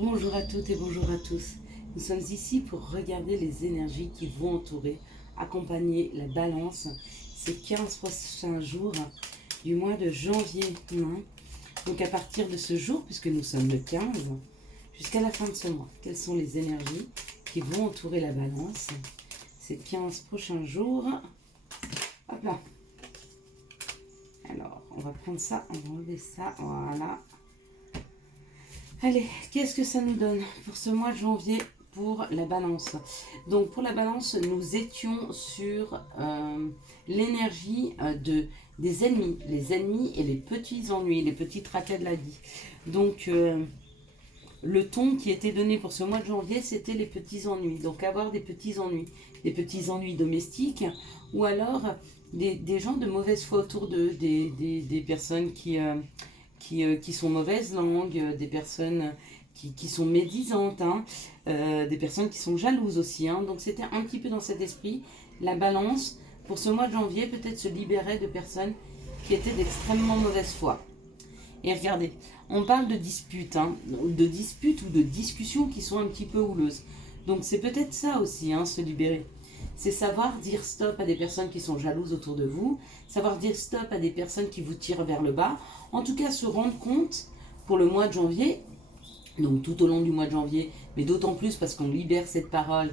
Bonjour à toutes et bonjour à tous. Nous sommes ici pour regarder les énergies qui vont entourer, accompagner la balance ces 15 prochains jours du mois de janvier. Donc à partir de ce jour, puisque nous sommes le 15, jusqu'à la fin de ce mois, quelles sont les énergies qui vont entourer la balance ces 15 prochains jours. Hop là. Alors, on va prendre ça, on va enlever ça, voilà. Allez, qu'est-ce que ça nous donne pour ce mois de janvier pour la balance? Donc pour la balance, nous étions sur l'énergie des ennemis. Les ennemis et les petits ennuis, les petits tracas de la vie. Donc le ton qui était donné pour ce mois de janvier, c'était les petits ennuis. Donc avoir des petits ennuis domestiques, ou alors des gens de mauvaise foi autour d'eux, des personnes qui sont mauvaises langues, des personnes qui sont médisantes, des personnes qui sont jalouses aussi. Donc c'était un petit peu dans cet esprit. La balance, pour ce mois de janvier, peut-être se libérer de personnes qui étaient d'extrêmement mauvaise foi. Et regardez, on parle de disputes, ou de discussions qui sont un petit peu houleuses. Donc c'est peut-être ça aussi, se libérer. C'est savoir dire stop à des personnes qui sont jalouses autour de vous, savoir dire stop à des personnes qui vous tirent vers le bas. En tout cas, se rendre compte pour le mois de janvier, donc tout au long du mois de janvier, mais d'autant plus parce qu'on libère cette parole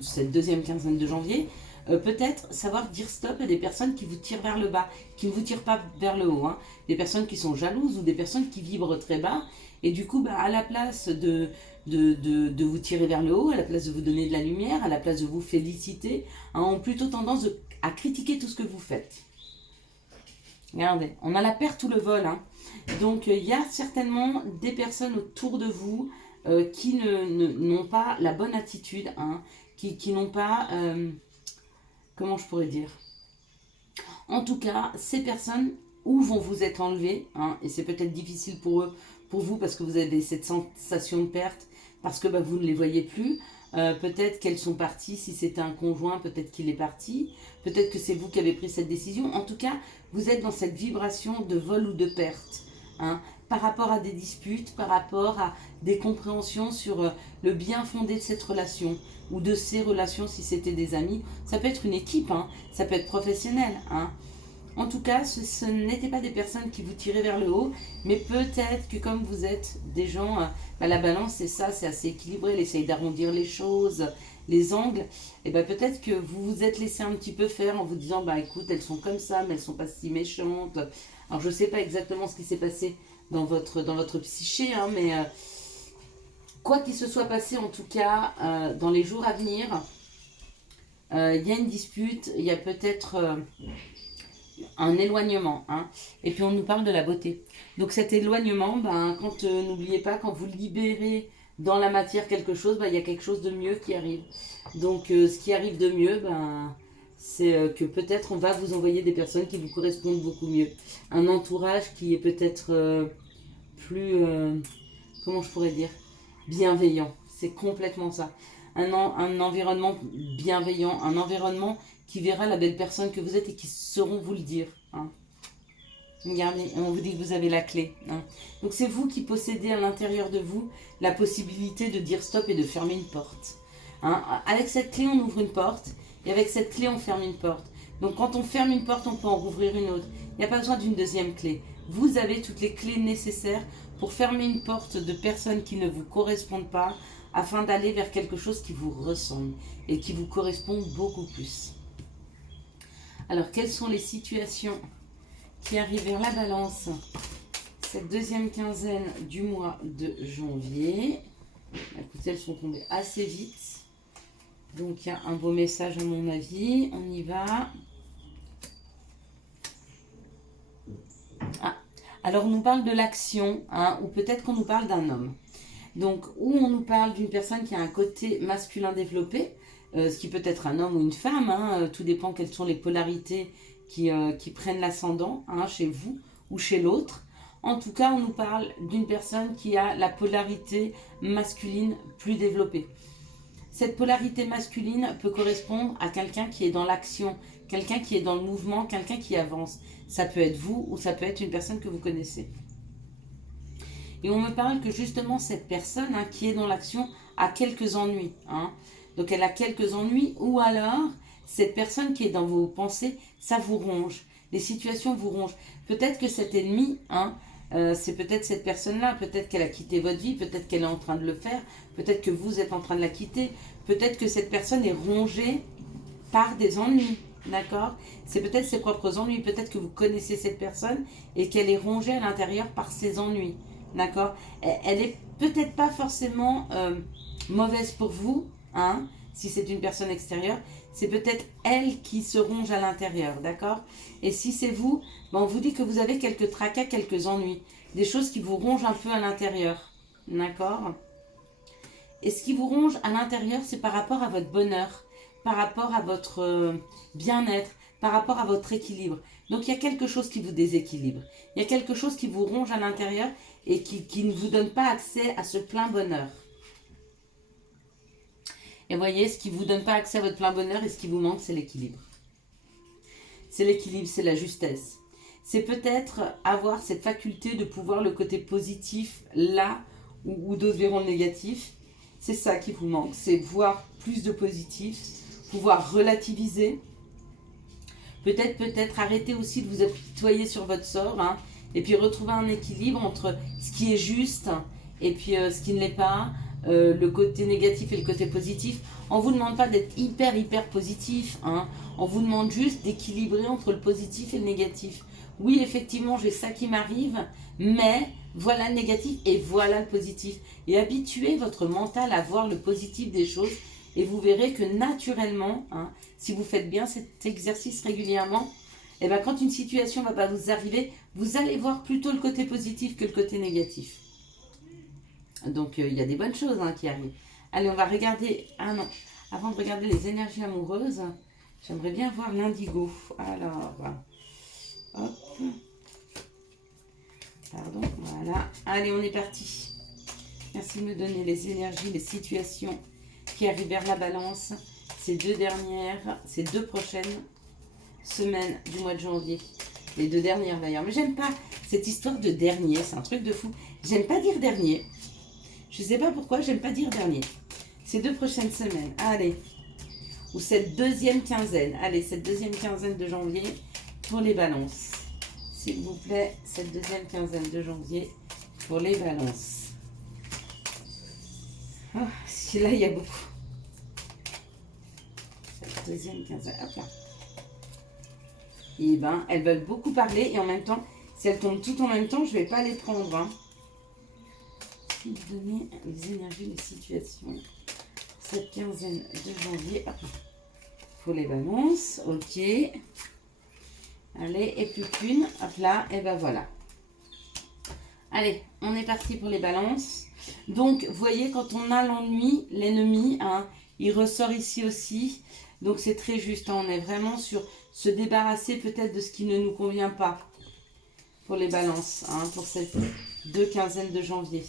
cette deuxième quinzaine de janvier, peut-être savoir dire stop à des personnes qui vous tirent vers le bas, qui ne vous tirent pas vers le haut, des personnes qui sont jalouses ou des personnes qui vibrent très bas, et du coup, à la place de vous tirer vers le haut, à la place de vous donner de la lumière, à la place de vous féliciter, ont plutôt tendance à critiquer tout ce que vous faites. Regardez, on a la perte ou le vol. Donc, il y a certainement des personnes autour de vous qui n'ont pas la bonne attitude, qui n'ont pas... comment je pourrais dire? En tout cas, ces personnes où vont vous être enlevées, et c'est peut-être difficile pour vous, parce que vous avez cette sensation de perte, parce que vous ne les voyez plus. Peut-être qu'elles sont parties, si c'était un conjoint, peut-être qu'il est parti. Peut-être que c'est vous qui avez pris cette décision. En tout cas, vous êtes dans cette vibration de vol ou de perte. Par rapport à des disputes, par rapport à des compréhensions sur le bien fondé de cette relation ou de ces relations si c'était des amis. Ça peut être une équipe, ça peut être professionnel. En tout cas, ce n'étaient pas des personnes qui vous tiraient vers le haut, mais peut-être que comme vous êtes des gens, la balance c'est ça, c'est assez équilibré, elle essaye d'arrondir les choses, les angles, et peut-être que vous vous êtes laissé un petit peu faire en vous disant, écoute, elles sont comme ça, mais elles sont pas si méchantes. Alors je ne sais pas exactement ce qui s'est passé dans votre psyché, mais quoi qu'il se soit passé en tout cas, dans les jours à venir, il y a une dispute, il y a peut-être... un éloignement, et puis on nous parle de la beauté. Donc cet éloignement, quand n'oubliez pas, quand vous libérez dans la matière quelque chose, il y a quelque chose de mieux qui arrive. Donc ce qui arrive de mieux, c'est que peut-être on va vous envoyer des personnes qui vous correspondent beaucoup mieux. Un entourage qui est peut-être plus, comment je pourrais dire, bienveillant. C'est complètement ça. Un environnement bienveillant, un environnement qui verra la belle personne que vous êtes et qui sauront vous le dire. Regardez, on vous dit que vous avez la clé. Donc c'est vous qui possédez à l'intérieur de vous la possibilité de dire stop et de fermer une porte. Avec cette clé, on ouvre une porte et avec cette clé, on ferme une porte. Donc quand on ferme une porte, on peut en rouvrir une autre. Il n'y a pas besoin d'une deuxième clé. Vous avez toutes les clés nécessaires pour fermer une porte de personnes qui ne vous correspondent pas afin d'aller vers quelque chose qui vous ressemble et qui vous correspond beaucoup plus. Alors, quelles sont les situations qui arrivent vers la balance cette deuxième quinzaine du mois de janvier? Écoutez, elles sont tombées assez vite. Donc, il y a un beau message à mon avis. On y va. Alors, on nous parle de l'action, ou peut-être qu'on nous parle d'un homme. Donc, où on nous parle d'une personne qui a un côté masculin développé, ce qui peut être un homme ou une femme, tout dépend quelles sont les polarités qui prennent l'ascendant chez vous ou chez l'autre. En tout cas, on nous parle d'une personne qui a la polarité masculine plus développée. Cette polarité masculine peut correspondre à quelqu'un qui est dans l'action, quelqu'un qui est dans le mouvement, quelqu'un qui avance. Ça peut être vous ou ça peut être une personne que vous connaissez. Et on me parle que justement cette personne qui est dans l'action a quelques ennuis. Donc elle a quelques ennuis, ou alors cette personne qui est dans vos pensées, ça vous ronge. Les situations vous rongent. Peut-être que cet ennemi, c'est peut-être cette personne-là, peut-être qu'elle a quitté votre vie, peut-être qu'elle est en train de le faire, peut-être que vous êtes en train de la quitter, peut-être que cette personne est rongée par des ennuis, d'accord? C'est peut-être ses propres ennuis, peut-être que vous connaissez cette personne et qu'elle est rongée à l'intérieur par ses ennuis, d'accord? Elle est peut-être pas forcément mauvaise pour vous, si c'est une personne extérieure, c'est peut-être elle qui se ronge à l'intérieur, d'accord? Et si c'est vous, on vous dit que vous avez quelques tracas, quelques ennuis, des choses qui vous rongent un peu à l'intérieur, d'accord? Et ce qui vous ronge à l'intérieur, c'est par rapport à votre bonheur, par rapport à votre bien-être, par rapport à votre équilibre. Donc il y a quelque chose qui vous déséquilibre, il y a quelque chose qui vous ronge à l'intérieur et qui ne vous donne pas accès à ce plein bonheur. Et voyez, ce qui ne vous donne pas accès à votre plein bonheur et ce qui vous manque, c'est l'équilibre. C'est l'équilibre, c'est la justesse. C'est peut-être avoir cette faculté de pouvoir le côté positif là où d'autres verront le négatif. C'est ça qui vous manque, c'est voir plus de positif, pouvoir relativiser. Peut-être arrêter aussi de vous apitoyer sur votre sort, et puis retrouver un équilibre entre ce qui est juste et puis ce qui ne l'est pas, le côté négatif et le côté positif. On ne vous demande pas d'être hyper positif, on vous demande juste d'équilibrer entre le positif et le négatif. Oui, effectivement, j'ai ça qui m'arrive, mais voilà le négatif et voilà le positif. Et habituez votre mental à voir le positif des choses et vous verrez que naturellement, si vous faites bien cet exercice régulièrement, quand une situation ne va pas vous arriver, vous allez voir plutôt le côté positif que le côté négatif. Donc, il y a des bonnes choses qui arrivent. Allez, on va regarder... Ah non, avant de regarder les énergies amoureuses, j'aimerais bien voir l'indigo. Alors, hop. Pardon, voilà. Allez, on est parti. Merci de me donner les énergies, les situations qui arrivent vers la balance. Ces deux prochaines semaines du mois de janvier. Les 2 dernières d'ailleurs. Mais j'aime pas cette histoire de dernier, c'est un truc de fou. J'aime pas dire dernier. Je sais pas pourquoi, j'aime pas dire dernier. Ces 2 prochaines semaines, allez. Ou cette deuxième quinzaine. Allez, cette deuxième quinzaine de janvier pour les balances. S'il vous plaît, cette deuxième quinzaine de janvier pour les balances. Oh, là, il y a beaucoup. Cette deuxième quinzaine, hop là. Et elles veulent beaucoup parler et en même temps, si elles tombent toutes en même temps, je ne vais pas les prendre. Donner les énergies, les situations. Cette quinzaine de janvier, hop là. Pour les balances, ok. Allez, et plus qu'une, hop là, et voilà. Allez, on est parti pour les balances. Donc, vous voyez, quand on a l'ennui, l'ennemi, il ressort ici aussi. Donc, c'est très juste. On est vraiment sur se débarrasser peut-être de ce qui ne nous convient pas pour les balances, pour cette 2 quinzaines de janvier.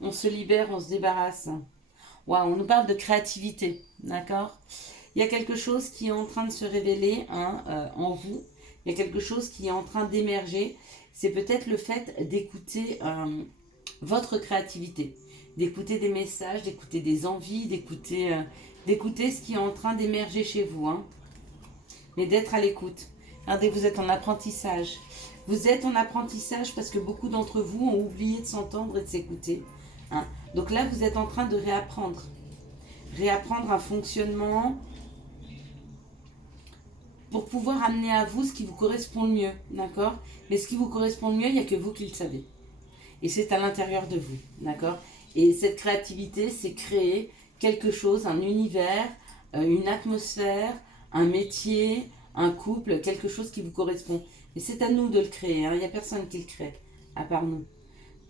On se libère, on se débarrasse. Waouh, on nous parle de créativité, d'accord? Il y a quelque chose qui est en train de se révéler en vous. Il y a quelque chose qui est en train d'émerger. C'est peut-être le fait d'écouter votre créativité, d'écouter des messages, d'écouter des envies, d'écouter ce qui est en train d'émerger chez vous. Mais d'être à l'écoute. Regardez, vous êtes en apprentissage. Vous êtes en apprentissage parce que beaucoup d'entre vous ont oublié de s'entendre et de s'écouter. Donc là, vous êtes en train de réapprendre. Réapprendre un fonctionnement pour pouvoir amener à vous ce qui vous correspond le mieux, d'accord? Mais ce qui vous correspond le mieux, il n'y a que vous qui le savez. Et c'est à l'intérieur de vous, d'accord? Et cette créativité, c'est créer quelque chose, un univers, une atmosphère, un métier, un couple, quelque chose qui vous correspond. Et c'est à nous de le créer, il n'y a personne qui le crée, à part nous.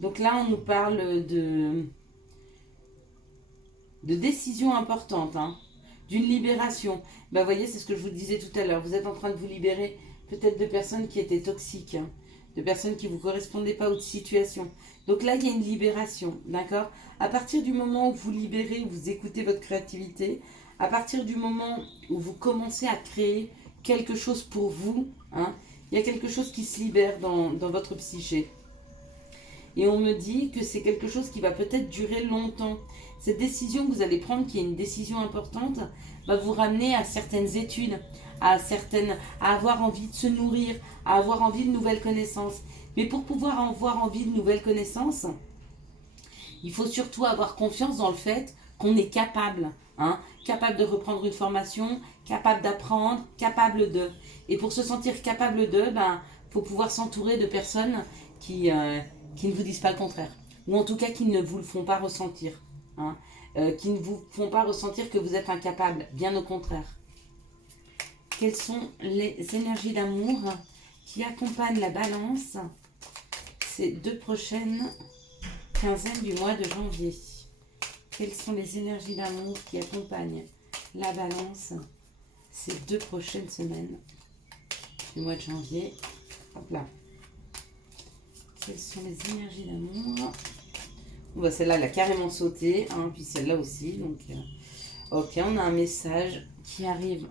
Donc là, on nous parle de décisions importantes, d'une libération. Vous voyez, c'est ce que je vous disais tout à l'heure. Vous êtes en train de vous libérer peut-être de personnes qui étaient toxiques, de personnes qui ne vous correspondaient pas ou de situations. Donc là, il y a une libération, d'accord? À partir du moment où vous libérez, où vous écoutez votre créativité, à partir du moment où vous commencez à créer quelque chose pour vous, il y a quelque chose qui se libère dans votre psyché. Et on me dit que c'est quelque chose qui va peut-être durer longtemps. Cette décision que vous allez prendre, qui est une décision importante, va vous ramener à certaines études, à avoir envie de se nourrir, à avoir envie de nouvelles connaissances. Mais pour pouvoir avoir envie de nouvelles connaissances, il faut surtout avoir confiance dans le fait qu'on est capable. Capable de reprendre une formation, capable d'apprendre, capable de. Et pour se sentir capable de, faut pouvoir s'entourer de personnes qui ne vous disent pas le contraire. Ou en tout cas qui ne vous le font pas ressentir. Qui ne vous font pas ressentir que vous êtes incapable. Bien au contraire. Quelles sont les énergies d'amour qui accompagnent la balance ces 2 prochaines quinzaines du mois de janvier? Quelles sont les énergies d'amour qui accompagnent la balance ces 2 prochaines semaines du mois de janvier? Hop là. Quelles sont les énergies d'amour? Celle-là, elle a carrément sauté. Puis celle-là aussi. Donc, ok, on a un message qui arrive.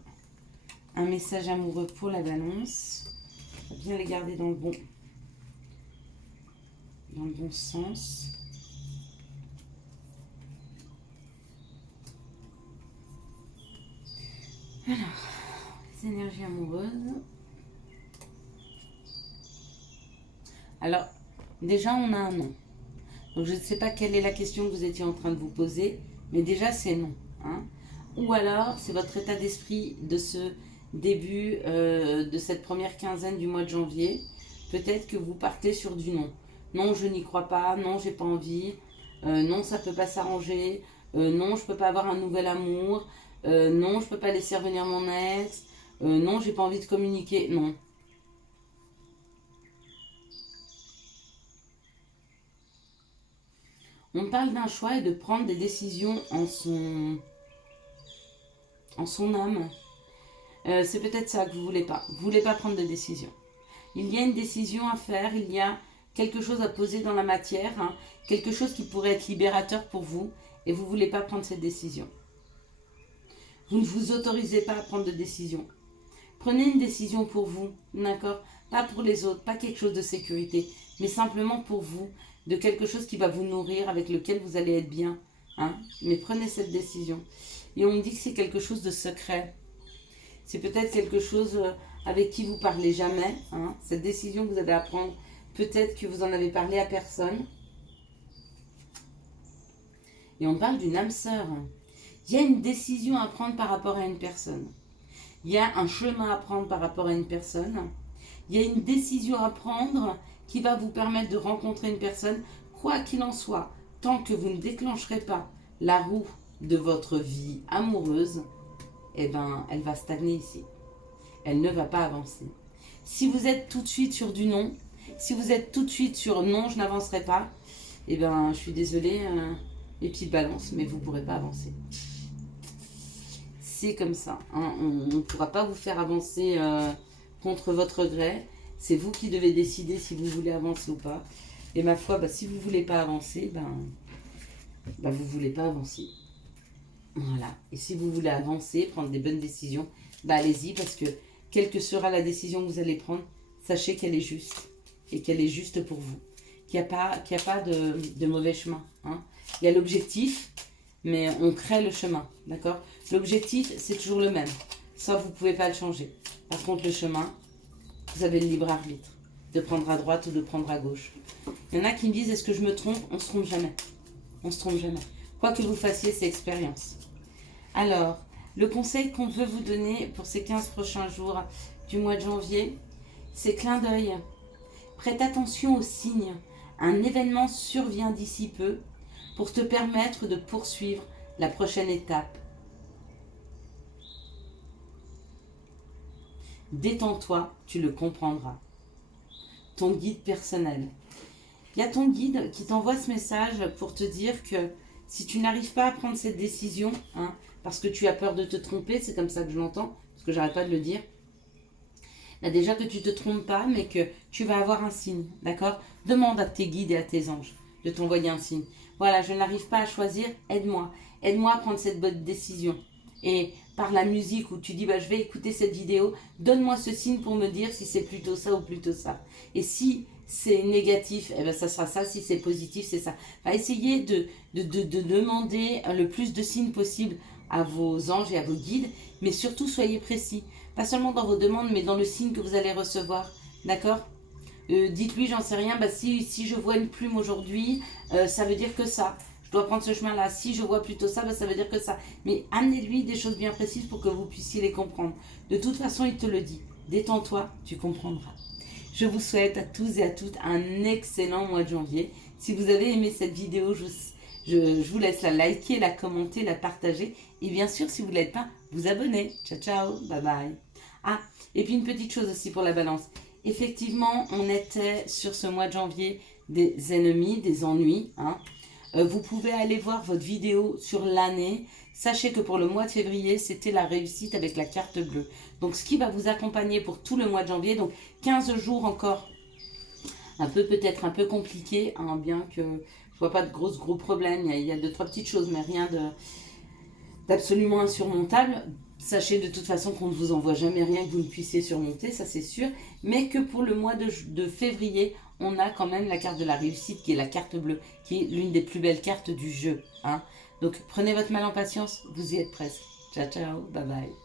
Un message amoureux pour la balance. On va bien les garder dans le bon sens. Alors, les énergies amoureuses. Alors, déjà, on a un nom. Donc, je ne sais pas quelle est la question que vous étiez en train de vous poser, mais déjà, c'est non. Ou alors, c'est votre état d'esprit de ce début, de cette première quinzaine du mois de janvier. Peut-être que vous partez sur du non. Non, je n'y crois pas. Non, j'ai pas envie. Non, ça peut pas s'arranger. Non, je peux pas avoir un nouvel amour. Non, je peux pas laisser revenir mon ex. Non, j'ai pas envie de communiquer. Non. On parle d'un choix et de prendre des décisions en son âme. C'est peut-être ça que vous voulez pas. Vous voulez pas prendre de décision. Il y a une décision à faire. Il y a quelque chose à poser dans la matière. Quelque chose qui pourrait être libérateur pour vous. Et vous voulez pas prendre cette décision. Vous ne vous autorisez pas à prendre de décision. Prenez une décision pour vous, d'accord? Pas pour les autres, pas quelque chose de sécurité, mais simplement pour vous, de quelque chose qui va vous nourrir, avec lequel vous allez être bien. Mais prenez cette décision. Et on me dit que c'est quelque chose de secret. C'est peut-être quelque chose avec qui vous parlez jamais. Cette décision que vous avez à prendre, peut-être que vous en avez parlé à personne. Et on parle d'une âme sœur. Il y a une décision à prendre par rapport à une personne. Il y a un chemin à prendre par rapport à une personne. Il y a une décision à prendre qui va vous permettre de rencontrer une personne, quoi qu'il en soit. Tant que vous ne déclencherez pas la roue de votre vie amoureuse, elle va stagner ici. Elle ne va pas avancer. Si vous êtes tout de suite sur du non, si vous êtes tout de suite sur non, je n'avancerai pas, je suis désolée, les petites balances, mais vous ne pourrez pas avancer. C'est comme ça. On ne pourra pas vous faire avancer contre votre gré. C'est vous qui devez décider si vous voulez avancer ou pas. Et ma foi, si vous ne voulez pas avancer, vous ne voulez pas avancer. Voilà. Et si vous voulez avancer, prendre des bonnes décisions, allez-y, parce que quelle que sera la décision que vous allez prendre, sachez qu'elle est juste. Et qu'elle est juste pour vous. Qu'il n'y a pas de mauvais chemin. Il y a l'objectif, mais on crée le chemin. D'accord? L'objectif, c'est toujours le même. Ça, vous ne pouvez pas le changer. Par contre, le chemin, vous avez le libre arbitre. De prendre à droite ou de prendre à gauche. Il y en a qui me disent, est-ce que je me trompe? On ne se trompe jamais. On ne se trompe jamais. Quoi que vous fassiez, c'est expérience. Alors, le conseil qu'on veut vous donner pour ces 15 prochains jours du mois de janvier, c'est clin d'œil. Prête attention aux signes. Un événement survient d'ici peu pour te permettre de poursuivre la prochaine étape. Détends-toi, tu le comprendras. Ton guide personnel. Il y a ton guide qui t'envoie ce message pour te dire que si tu n'arrives pas à prendre cette décision, parce que tu as peur de te tromper, c'est comme ça que je l'entends, parce que j'arrête pas de le dire, déjà que tu ne te trompes pas, mais que tu vas avoir un signe, d'accord? Demande à tes guides et à tes anges de t'envoyer un signe. Voilà, je n'arrive pas à choisir, aide-moi. Aide-moi à prendre cette bonne décision. et par la musique où tu dis bah, je vais écouter cette vidéo, donne-moi ce signe pour me dire si c'est plutôt ça ou plutôt ça. Et si c'est négatif, eh ben ça sera ça, si c'est positif, c'est ça. Enfin, essayez de demander le plus de signes possible à vos anges et à vos guides, mais surtout soyez précis. Pas seulement dans vos demandes, mais dans le signe que vous allez recevoir. D'accord? Dites-lui, j'en sais rien, bah, si je vois une plume aujourd'hui, ça veut dire que ça. Je dois prendre ce chemin-là. Si je vois plutôt ça, bah, ça veut dire que ça. Mais amenez-lui des choses bien précises pour que vous puissiez les comprendre. De toute façon, il te le dit. Détends-toi, tu comprendras. Je vous souhaite à tous et à toutes un excellent mois de janvier. Si vous avez aimé cette vidéo, je vous laisse la liker, la commenter, la partager. Et bien sûr, si vous ne l'êtes pas, vous abonner. Ciao, ciao, bye bye. Ah, et puis une petite chose aussi pour la balance. Effectivement, on était sur ce mois de janvier des ennemis, des ennuis. Hein. Vous pouvez aller voir votre vidéo sur l'année. Sachez que pour le mois de février, c'était la réussite avec la carte bleue. Donc, ce qui va vous accompagner pour tout le mois de janvier, donc 15 jours encore, peut-être un peu compliqué, hein, bien que je ne vois pas de gros problèmes. Il y a deux, trois petites choses, mais rien d'absolument insurmontable. Sachez de toute façon qu'on ne vous envoie jamais rien que vous ne puissiez surmonter, ça c'est sûr. Mais que pour le mois de février, on a quand même la carte de la réussite qui est la carte bleue, qui est l'une des plus belles cartes du jeu. Hein. Donc prenez votre mal en patience, vous y êtes presque. Ciao, ciao, bye bye.